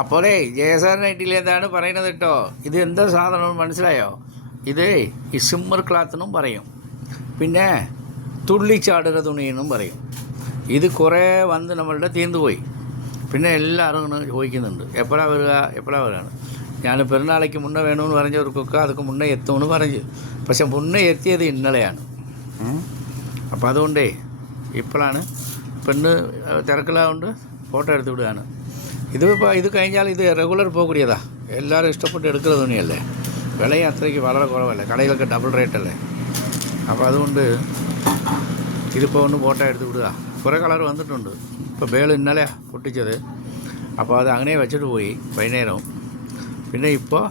അപ്പോഴേ ജയസാറിനായിട്ടില്ലേതാണ് പറയുന്നത് കേട്ടോ. ഇത് എന്താ സാധനം മനസ്സിലായോ? ഇത് ഈ സിമ്മർ ക്ലാത്തെന്നും പറയും, പിന്നെ തുള്ളിച്ചാടുന്ന തുണിയെന്നും പറയും. ഇത് കുറേ വന്ന് നമ്മളുടെ തീർന്നുപോയി. പിന്നെ എല്ലാവരും ഇങ്ങനെ ചോദിക്കുന്നുണ്ട് എപ്പോഴാണ് വരിക, എപ്പോഴാണ് വരികയാണ്. ഞാൻ പെരുന്നാളേക്ക് മുന്നേ വേണമെന്ന് പറഞ്ഞവർക്കൊക്കെ അതൊക്കെ മുന്നേ എത്തുമെന്ന് പറഞ്ഞു. പക്ഷെ മുന്നേ എത്തിയത് ഇന്നലെയാണ്. അപ്പോൾ അതുകൊണ്ടേ ഇപ്പോഴാണ് പെണ്ണ് തിരക്കിലാകൊണ്ട് ഫോട്ടോ എടുത്ത് വിടുകയാണ്. ഇത് കഴിഞ്ഞാൽ ഇത് റെഗുലർ പോകൂടിയതാ. എല്ലാവരും ഇഷ്ടപ്പെട്ട് എടുക്കുന്ന തുണിയല്ലേ, വിലയും അത്രയ്ക്ക് വളരെ കുറവല്ലേ, കടയിലൊക്കെ ഡബിൾ റേറ്റല്ലേ. അപ്പോൾ അതുകൊണ്ട് ഇതിപ്പോൾ ഒന്ന് ഫോട്ടോ എടുത്ത് വിടുക. കുറേ കളർ വന്നിട്ടുണ്ട്. ഇപ്പോൾ ബേൾ ഇന്നലെ പൊട്ടിച്ചത്, അപ്പോൾ അത് അങ്ങനെ വെച്ചിട്ട് പോയി വൈകുന്നേരം. പിന്നെ ഇപ്പോൾ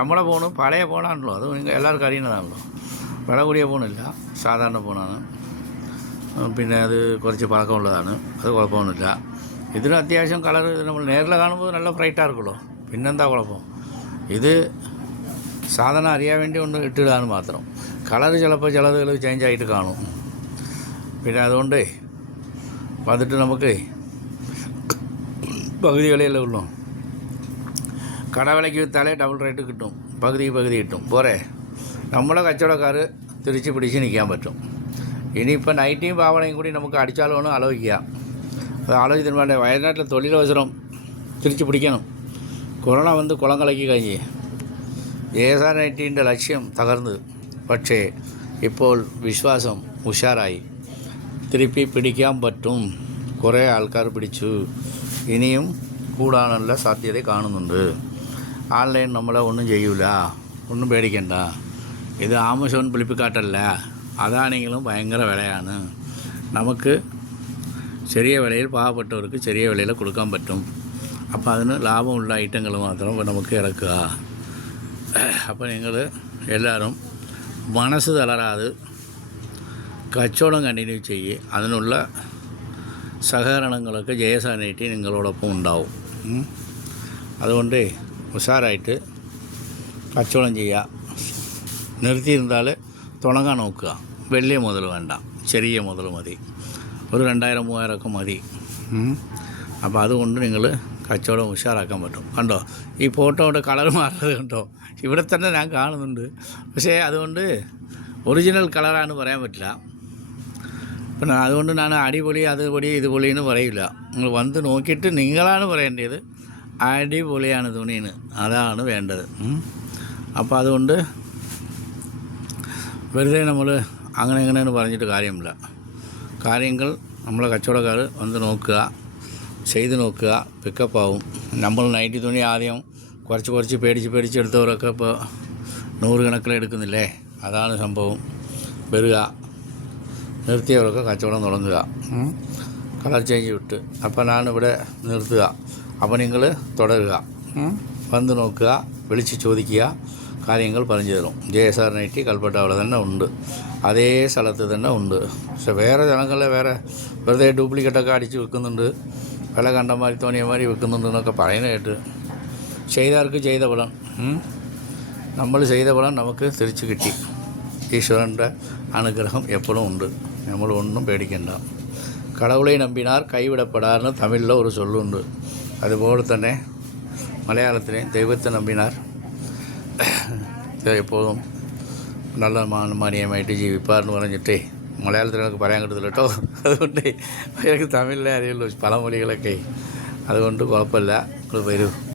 നമ്മളെ ഫോണ് പഴയ ഫോണാണല്ലോ, അത് എല്ലാവർക്കും അറിയുന്നതാണല്ലോ. വില കൂടിയ ഫോണില്ല, സാധാരണ ഫോണാണ്. പിന്നെ അത് കുറച്ച് പഴക്കമുള്ളതാണ്, അത് കുഴപ്പമൊന്നുമില്ല. ഇതിന് അത്യാവശ്യം കളർ നമ്മൾ നേരിൽ കാണുമ്പോൾ നല്ല ബ്രൈറ്റാக இருக்குമല്ലോ, പിന്നെന്താ കുഴപ്പം. ഇത് സാധനം അറിയാൻ വേണ്ടി ഒന്ന് ഇട്ടിടാന്ന് മാത്രം. കളർ ചിലപ്പോൾ ചിലതുകൾ ചേഞ്ച് ആയിട്ട് കാണും. പിന്നെ അതുകൊണ്ട് വന്നിട്ട് നമുക്ക് പകുതി വിലയല്ലേ ഉള്ളൂ. കടവിലയ്ക്ക് വിറ്റാലേ ഡബിൾ റേറ്റ് കിട്ടും, പകുതി കിട്ടും. പോരെ, നമ്മളെ കച്ചവടക്കാർ തിരിച്ച് പിടിച്ച് നിൽക്കാൻ പറ്റും. ഇനിയിപ്പോൾ നൈറ്റിയും പാവണയും കൂടി നമുക്ക് അടിച്ചാലോന്ന് ആലോചിക്കുക. അത് ആലോചിച്ചിട്ട് വേണ്ടേ, വയനാട്ടിലെ തൊഴിലവസരം തിരിച്ച് പിടിക്കണം. കൊറോണ വന്ന് കുളം കലക്കി കഴിഞ്ഞ് ജയസാർ നൈറ്റീൻ്റെ ലക്ഷ്യം തകർന്ന്. പക്ഷേ ഇപ്പോൾ വിശ്വാസം ഉഷാറായി, തിരുപ്പി പിടിക്കാൻ പറ്റും. കുറേ ആൾക്കാർ പിടിച്ചു, ഇനിയും കൂടാനുള്ള സാധ്യത കാണുന്നുണ്ട്. ഓൺലൈൻ നമ്മളെ ഒന്നും ചെയ്യൂല, ഒന്നും പേടിക്കണ്ട. ഇത് ആമസോൺ ഫ്ലിപ്പ്കാർട്ടല്ല, അതാണെങ്കിലും ഭയങ്കര വിലയാണ്. നമുക്ക് ചെറിയ വിലയിൽ പാവപ്പെട്ടവർക്ക് ചെറിയ വിലയിൽ കൊടുക്കാൻ പറ്റും. അപ്പോൾ അതിന് ലാഭമുള്ള ഐറ്റങ്ങൾ മാത്രം നമുക്ക് ഇറക്കുക. അപ്പോൾ നിങ്ങൾ എല്ലാവരും മനസ്സ് തളരാതെ കച്ചവടം കണ്ടിന്യൂ ചെയ്യുക. അതിനുള്ള സഹകരണങ്ങളൊക്കെ ജയസാർ നൈറ്റി നിങ്ങളോടൊപ്പം ഉണ്ടാവും. അതുകൊണ്ട് ഉഷാറായിട്ട് കച്ചവടം ചെയ്യുക. നിർത്തിയിരുന്നാൽ തുടങ്ങാൻ നോക്കുക. വലിയ മുതൽ വേണ്ട, ചെറിയ മുതൽ മതി. ഒരു 2000-3000 ഒക്കെ മതി. അപ്പോൾ അതുകൊണ്ട് നിങ്ങൾ കച്ചവടം ഉഷാറാക്കാൻ പറ്റും. കണ്ടോ, ഈ ഫോട്ടോയുടെ കളർ മാറുന്നത് കണ്ടോ, ഇവിടെ തന്നെ ഞാൻ കാണുന്നുണ്ട്. പക്ഷേ അതുകൊണ്ട് ഒറിജിനൽ കളറാണ് പറയാൻ പറ്റില്ല. പിന്നെ അതുകൊണ്ട് ഞാൻ അടിപൊളി, അതുപൊളി, ഇതുപൊളി എന്ന് പറയില്ല. നിങ്ങൾ വന്ന് നോക്കിയിട്ട് നിങ്ങളാണ് പറയേണ്ടത് അടിപൊളിയാണ് തുണിന്ന്, അതാണ് വേണ്ടത്. അപ്പോൾ അതുകൊണ്ട് വെറുതെ നമ്മൾ അങ്ങനെ ഇങ്ങനെയെന്ന് പറഞ്ഞിട്ട് കാര്യമില്ല. കാര്യങ്ങൾ നമ്മളെ കച്ചവടക്കാർ വന്ന് നോക്കുക, ചെയ്ത് നോക്കുക, പിക്കപ്പ് ആവും. നമ്മൾ നൈറ്റി തുണി ആദ്യം കുറച്ച് പേടിച്ചെടുത്തവരൊക്കെ ഇപ്പോൾ 100 കണക്കിൽ എടുക്കുന്നില്ലേ, അതാണ് സംഭവം. വരിക, നിർത്തിയവരൊക്കെ കച്ചവടം തുടങ്ങുക, കളർ ചേഞ്ച് വിട്ട്. അപ്പോൾ ഞാനിവിടെ നിർത്തുക. അപ്പോൾ നിങ്ങൾ തുടരുക, വന്ന് നോക്കുക, വിളിച്ച് ചോദിക്കുക, കാര്യങ്ങൾ പറഞ്ഞു തരും. ജയസാർ നൈറ്റി കൽപ്പറ്റ അവിടെ തന്നെ ഉണ്ട്, അതേ സ്ഥലത്ത് തന്നെ ഉണ്ട്. പക്ഷെ വേറെ ജനങ്ങളെ വെറുതെ ഡ്യൂപ്ലിക്കേറ്റൊക്കെ അടിച്ച് വെക്കുന്നുണ്ട്, വില കണ്ടമാതിരി തോന്നിയമാതിരി വെക്കുന്നുണ്ട് എന്നൊക്കെ പറയുന്നത് കേട്ട്. ചെയ്തവർക്ക് ചെയ്ത ഫലം, നമ്മൾ ചെയ്ത ഫലം നമുക്ക് തിരിച്ച് കിട്ടി. ഈശ്വരൻ്റെ അനുഗ്രഹം എപ്പോഴും ഉണ്ട്, നമ്മളൊന്നും പേടിക്കണ്ട. കടവുളെ നമ്പിനാർ കൈവിടപ്പെടാറിന് തമിഴിൽ ഒരു ചൊല്ലുണ്ട്. അതുപോലെ തന്നെ മലയാളത്തിലെ ദൈവത്തെ നമ്പിനാർ എപ്പോഴും നല്ല മാന്യമായിട്ട് ജീവിപ്പാർന്ന് പറഞ്ഞിട്ടേ മലയാളത്തിൽ എനിക്ക് പറയാൻ കിട്ടത്തില്ല കേട്ടോ. അതുകൊണ്ട് എനിക്ക് തമിഴിലേ അറിയുള്ളൂ പഴമൊഴികളൊക്കെ. അതുകൊണ്ട് കുഴപ്പമില്ല, നിങ്ങൾ വരൂ.